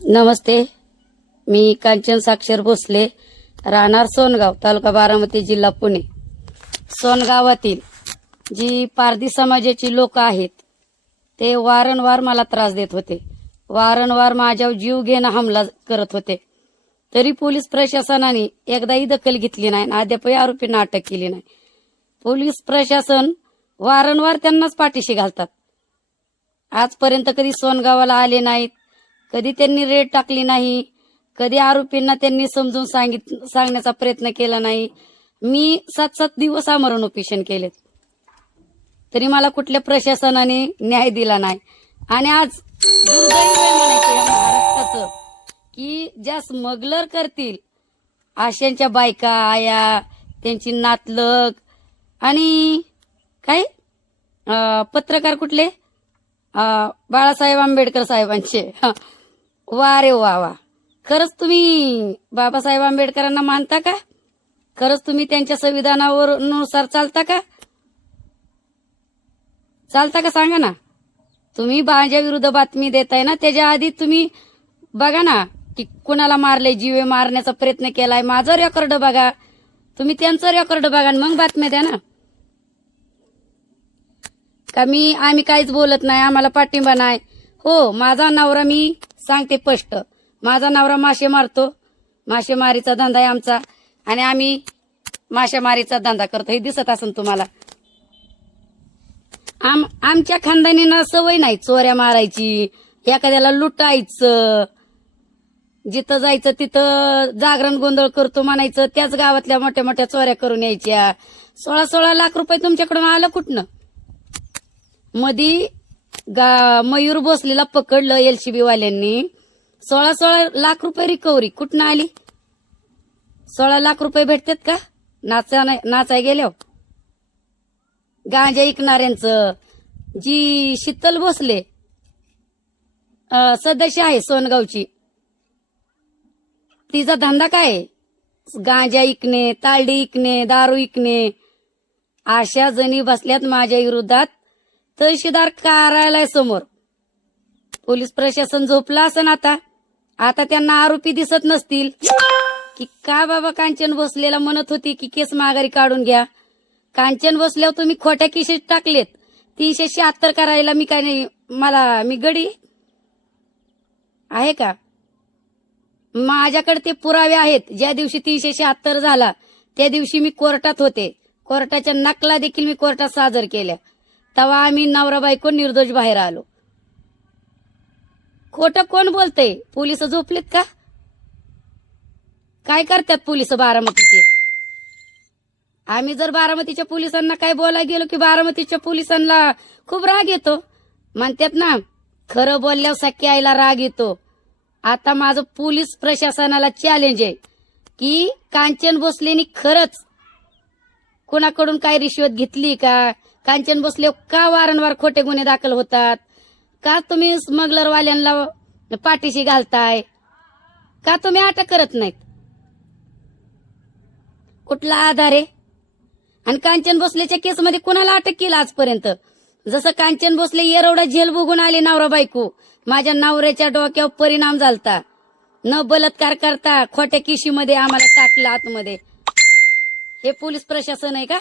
नमस्ते. मी कांचन साक्षर भोसले, राहणार सोनगाव, तालुका बारामती, जिल्हा पुणे. सोनगावातील जी पारधी समाजाची लोक आहेत ते वारंवार मला त्रास देत होते. वारंवार माझ्यावर जीव घेणं हमला करत होते. तरी पोलीस प्रशासनाने एकदाही दखल घेतली नाही. अद्यापही आरोपींना अटक केली नाही. पोलीस प्रशासन वारंवार त्यांनाच पाठीशी घालतात. आजपर्यंत कधी सोनगावाला आले नाहीत, कधी त्यांनी रेड टाकली नाही, कधी आरोपींना त्यांनी समजून सांगण्याचा प्रयत्न केला नाही. मी 7-7 दिवस आमरण उपोषण केलेत, तरी मला कुठल्या प्रशासनाने न्याय दिला नाही. आणि आज दुर्दैव म्हणायचं या महाराष्ट्राचं की ज्या स्मगलर करतील आशांच्या बायका, आया, त्यांची नातलग आणि काय पत्रकार कुठले बाळासाहेब आंबेडकर साहेबांचे. वा रे वा वा. खरंच तुम्ही बाबासाहेब आंबेडकरांना मानता का? खरंच तुम्ही त्यांच्या संविधानावर नुसार चालता का? सांगा ना. तुम्ही माझ्या विरुद्ध बातमी देताय ना, त्याच्या आधी तुम्ही बघा ना की कुणाला मारले, जीवे मारण्याचा प्रयत्न केलाय, माझं रेकॉर्ड बघा. तुम्ही त्यांचं रेकॉर्ड बघा आणि मग बातम्या द्या ना. का आम्ही काहीच बोलत नाही, आम्हाला पाठिंबा नाही. हो, माझा नवरा, मी सांगते स्पष्ट, माझा नवरा मासे मारतो. मासेमारीचा धंदा आहे आमचा आणि आम्ही मासेमारीचा धंदा करतो. हे दिसत असेल तुम्हाला. आमच्या खानदानीनं सवय नाही चोऱ्या मारायची, एखाद्याला लुटायचं, जिथं जायचं तिथं जागरण गोंधळ करतो म्हणायचं, त्याच गावातल्या मोठ्या मोठ्या चोऱ्या करून यायच्या. 16-16 लाख रुपये तुमच्याकडून आलं कुठनं? मधी मयूर भोसलेला पकडलं LCB वाल्यांनी. 16-16 लाख रुपये रिकव्हरी कुठनं आली? 16 लाख रुपये भेटतात का नाचाय गेल्यावर? गांजा इकणाऱ्यांचं जी शीतल भोसले सदस्य आहे सोनगावची, तिचा धंदा काय आहे? गांजा इकणे, तालडी इकणे, दारू इकणे. अशा जणी बसल्यात माझ्या विरोधात तहसीलदार कार्यालयासमोर. पोलीस प्रशासन झोपलं असन आता त्यांना आरोपी दिसत नसतील की का बाबा कांचन भोसलेला म्हणत होती की केस माघारी काढून घ्या. कांचन भोसल्यावर तुम्ही खोट्या केसेस टाकलेत. 376 करायला मी काय नाही, मी गडी आहे का? माझ्याकडे ते पुरावे आहेत. ज्या दिवशी 376 झाला त्या दिवशी मी कोर्टात होते. कोर्टाच्या नकला देखील मी कोर्टात सादर केल्या. तेव्हा आम्ही नवरा बायको निर्दोष बाहेर आलो. खोटं कोण बोलतंय? पोलिस झोपलेत का? काय करतात पोलिस बारामतीचे? आम्ही जर बारामतीच्या पोलिसांना काय बोलायला गेलो की बारामतीच्या पोलिसांना खूप राग येतो. म्हणतात ना, खरं बोलल्यावर सख्खी आईला राग येतो. आता माझं पोलीस प्रशासनाला चॅलेंज आहे की कांचन भोसलेनी खरंच कोणाकडून काय रिश्वत घेतली का? कांचन भोसले का वारंवार खोटे गुन्हे दाखल होतात? का तुम्ही स्मगलरवाल्यांना पाठीशी घालताय? का तुम्ही अटक करत नाहीत? कुठला आधार आहे? आणि कांचन भोसलेच्या केसमध्ये कुणाला अटक केलं आजपर्यंत? जसं कांचन भोसले येरवडा जेल भोगून आले नवरा बायको, माझ्या नवऱ्याच्या डोक्यावर परिणाम झालता. न बलात्कार करता खोट्या केशीमध्ये आम्हाला टाकलं आतमध्ये. हे पोलीस प्रशासन आहे का?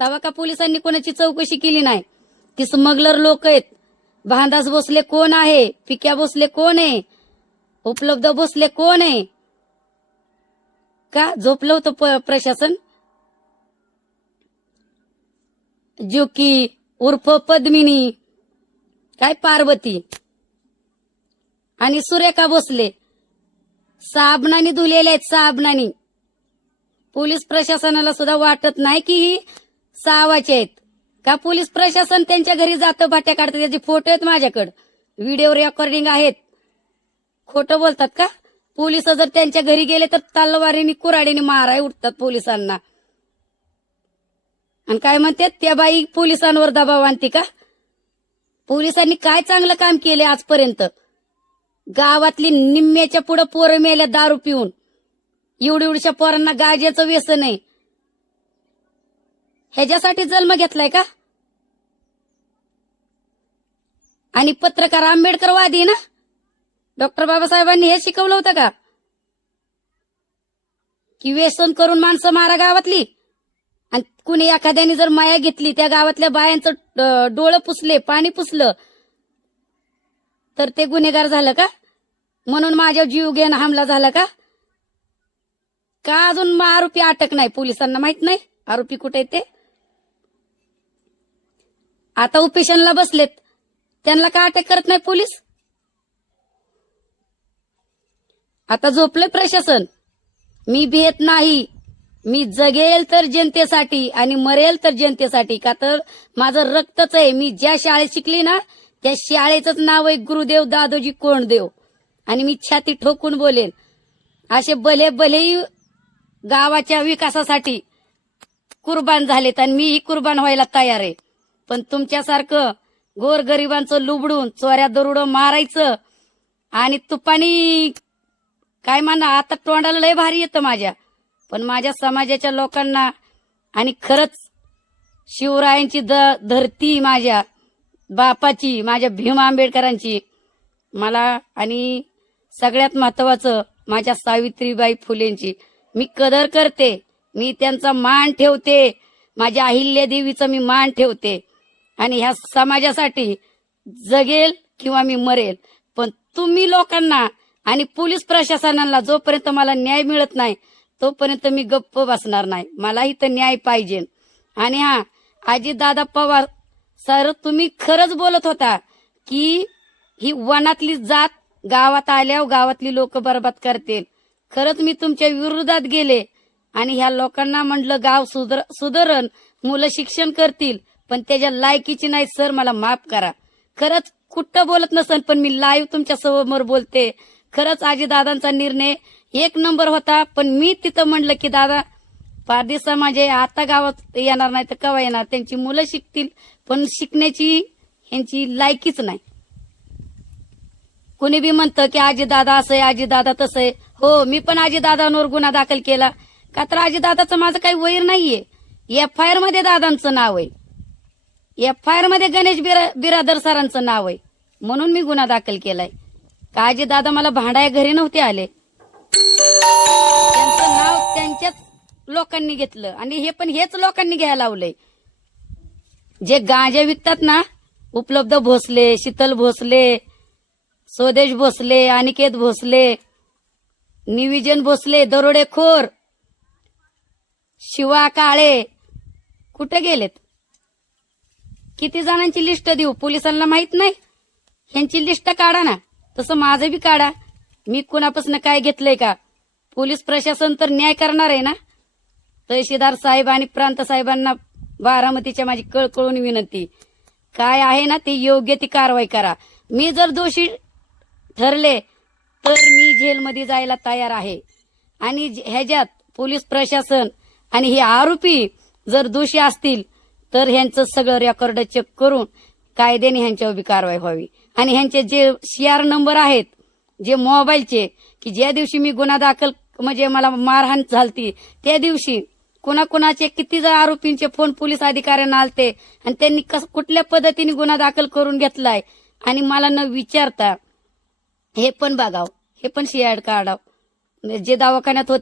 तेव्हा का पोलिसांनी कोणाची चौकशी केली नाही? ती स्मगलर लोक आहेत. भांदास भोसले कोण आहे? पिक्या भोसले कोण आहे? उपलब्ध भोसले कोण आहे? का झोपलं होतं प्रशासन? जोकी उर्फ पद्मिनी, काय पार्वती आणि सुरेखा भोसले साबणाने धुलेले आहेत. साबणाने. पोलीस प्रशासनाला सुद्धा वाटत नाही की ही सावाचे आहेत का? पोलीस प्रशासन त्यांच्या घरी जातं, भाट्या काढतं. त्याचे फोटो आहेत माझ्याकडे, व्हिडिओ रेकॉर्डिंग आहेत. खोटं बोलतात का? पोलिस जर त्यांच्या घरी गेले तर तलवारीने कुऱ्हाडीने माराय उठतात पोलिसांना. आणि काय म्हणतात, त्या बाई पोलिसांवर दबाव आणते का? पोलिसांनी काय चांगलं काम केले आजपर्यंत? गावातली निम्म्याच्या पुढे पोरं मेल्या दारू पिऊन. एवढ्या पोरांना गांजाचं व्यसन आहे. ह्याच्यासाठी जन्म घेतलाय का? आणि पत्रकार आंबेडकरवादी ना, डॉक्टर बाबासाहेबांनी हे शिकवलं होतं का की व्यसन करून माणसं मारा गावातली? आणि कुणी एखाद्याने जर माया घेतली, त्या गावातल्या बायांचं डोळं पुसले, पाणी पुसलं, तर ते गुन्हेगार झालं का? म्हणून माझ्या जीव घेणं हमला झाला का? का अजून आरोपी अटक नाही? पोलिसांना माहित नाही आरोपी कुठे आहेत ते? आता उपेशनला बसलेत, त्यांना का अटक करत नाही पोलीस? आता झोपले प्रशासन. मी भेट नाही, मी जगेल तर जनतेसाठी आणि मरेल तर जनतेसाठी. का तर माझं रक्तच आहे. मी ज्या शाळेत शिकली ना, त्या शाळेचंच नाव आहे गुरुदेव दादोजी कोंडदेव. आणि मी छाती ठोकून बोलेन, असे भलेही गावाच्या विकासासाठी कुर्बान झालेत आणि मीही कुर्बान व्हायला तयार आहे. पण तुमच्यासारखं गोरगरिबांचं लुबडून चोऱ्या दरोडं मारायचं आणि तुपानी काय म्हणा, आता तोंडाला लय भारी येतं माझ्या. पण माझ्या समाजाच्या लोकांना आणि खरंच शिवरायांची धरती, माझ्या बापाची, माझ्या भीम आंबेडकरांची, मला आणि सगळ्यात महत्वाचं माझ्या सावित्रीबाई फुलेंची मी कदर करते. मी त्यांचा मान ठेवते. माझ्या अहिल्यादेवीचा मी मान ठेवते आणि ह्या समाजासाठी जगेल किंवा मी मरेल. पण तुम्ही लोकांना आणि पोलीस प्रशासनाला जोपर्यंत मला न्याय मिळत नाही तोपर्यंत मी गप्प बसणार नाही. मला इथं न्याय पाहिजे. आणि हा अजितदादा पवार सर, तुम्ही खरंच बोलत होता की ही वनातली जात गावात आल्यावर गावातली लोक बरबाद करतील. खरंच मी तुमच्या विरोधात गेले आणि ह्या लोकांना म्हटलं गाव सुधरण, मुलं शिक्षण करतील, पण त्याच्या लायकीची नाही सर, मला माफ करा. खरंच कुठं बोलत नसन, पण मी लाईव्ह तुमच्या समोर बोलते. खरंच अजितदादांचा निर्णय एक नंबर होता. पण मी तिथं म्हणलं की दादा, पारधी समाज आहे, आता गावात येणार नाही तर केव्हा येणार? त्यांची मुलं शिकतील, पण शिकण्याची ह्यांची लायकीच नाही. कुणी बी म्हणतं की अजितदादा असं आहे, अजितदादा तसं आहे. हो, मी पण अजितदादांवर गुन्हा दाखल केला. का तर अजितदादाचं माझं काही वैर नाहीये. FIR मध्ये दादांचं नाव आहे, FIR मध्ये गणेश बिरादर सरांचं नाव आहे, म्हणून मी गुन्हा दाखल केलाय. का अजितदादा मला भांडाया घरी नव्हते आले, त्यांचं नाव त्यांच्याच लोकांनी घेतलं आणि हे पण हेच लोकांनी घ्यायला लावलंय. जे गांजा विकतात ना, उपलब्ध भोसले, शीतल भोसले, स्वदेश भोसले, अनिकेत भोसले, निविजन भोसले, दरोडेखोर, शिवा काळे कुठे गेलेत? किती जणांची लिस्ट देऊ? पोलिसांना माहित नाही? ह्यांची लिस्ट काढा ना. तसं माझं बी काढा. मी कुणापासून काय घेतलंय का? पोलीस प्रशासन तर न्याय करणार आहे ना. तहसीलदार साहेब आणि प्रांत साहेबांना बारामतीच्या माझी कळकळून विनंती, काय आहे ना ते योग्य ती कारवाई करा. मी जर दोषी ठरले तर मी जेलमध्ये जायला तयार आहे. आणि ह्याच्यात पोलीस प्रशासन आणि हे आरोपी जर दोषी असतील तर ह्यांचं सगळं रेकॉर्ड चेक करून कायद्याने ह्यांच्यावर बी कारवाई व्हावी. आणि ह्यांचे जे CR नंबर आहेत, जे मोबाईलचे, की ज्या दिवशी मी गुन्हा दाखल म्हणजे मला मारहाण झालती त्या दिवशी कुणाकुणाचे किती जर आरोपींचे फोन पोलीस अधिकाऱ्यांना आलते आणि त्यांनी कुठल्या पद्धतीने गुन्हा दाखल करून घेतलाय आणि मला न विचारता हे पण बघाव, हे पण CID काढाव. जे दवाखान्यात होते